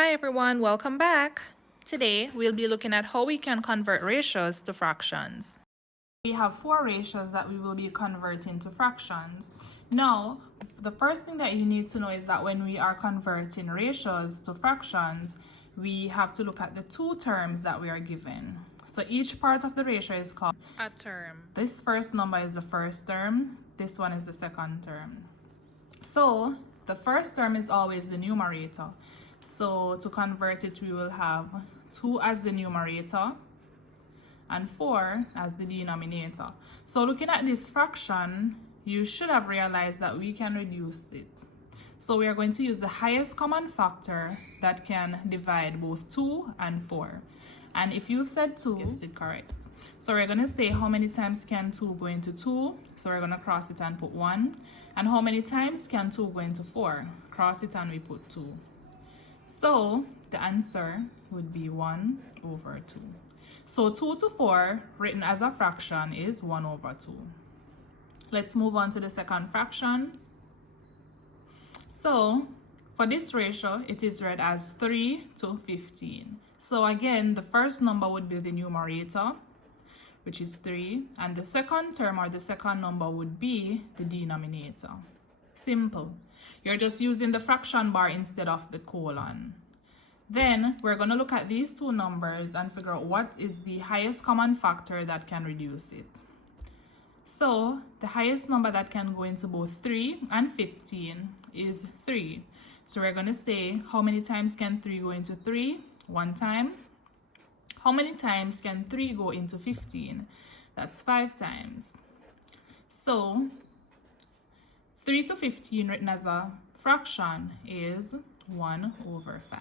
Hi everyone, welcome back. Today we'll be looking at how we can convert ratios to fractions. We have four ratios that we will be converting to fractions. Now, the first thing that you need to know is that when we are converting ratios to fractions, we have to look at the two terms that we are given. So each part of the ratio is called a term. This first number is the first term, this one is the second term. So the first term is always the numerator. So to convert it, we will have 2 as the numerator and 4 as the denominator. So looking at this fraction, you should have realized that we can reduce it. So we are going to use the highest common factor that can divide both 2 and 4. And if you've said 2, you guessed it correct. So we're going to say how many times can 2 go into 2? So we're going to cross it and put 1. And how many times can 2 go into 4? Cross it and we put 2. So the answer would be 1 over 2. So 2 to 4 written as a fraction is 1 over 2. Let's move on to the second fraction. So for this ratio, it is read as 3 to 15. So again, the first number would be the numerator, which is 3, and the second term or the second number would be the denominator. Simple. You're just using the fraction bar instead of the colon. Then we're going to look at these two numbers and figure out what is the highest common factor that can reduce it. So the highest number that can go into both 3 and 15 is 3. So we're going to say how many times can 3 go into 3? 1 time. How many times can 3 go into 15? That's 5 times. So 3 to 15 written as a fraction is 1 over 5.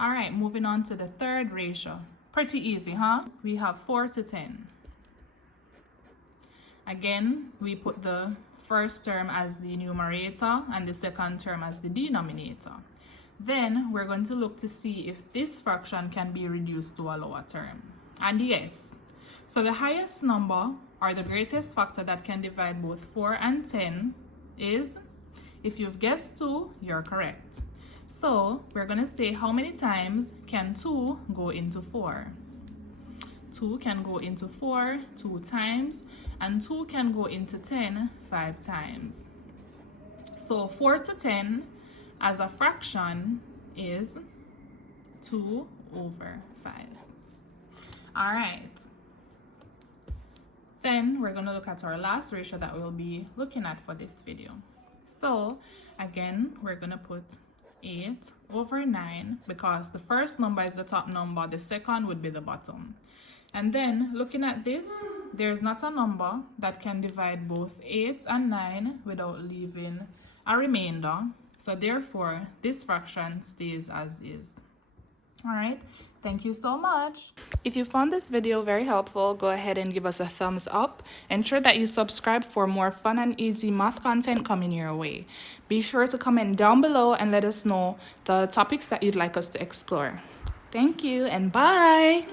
All right, moving on to the third ratio. Pretty easy, huh? We have 4 to 10. Again, we put the first term as the numerator and the second term as the denominator. Then we're going to look to see if this fraction can be reduced to a lower term. And yes, so the highest number or the greatest factor that can divide both 4 and 10 is, if you've guessed 2, you're correct. So we're going to say how many times can 2 go into 4? 2 can go into 4 2 times, and 2 can go into 10 5 times. So 4 to 10 as a fraction is 2 over 5. All right. Then we're going to look at our last ratio that we'll be looking at for this video. So again, we're going to put 8 over 9 because the first number is the top number, the second would be the bottom. And then looking at this, there's not a number that can divide both 8 and 9 without leaving a remainder. So therefore, this fraction stays as is. All right, thank you so much. If you found this video very helpful, go ahead and give us a thumbs up. Ensure that you subscribe for more fun and easy math content coming your way. Be sure to comment down below and let us know the topics that you'd like us to explore. Thank you and bye.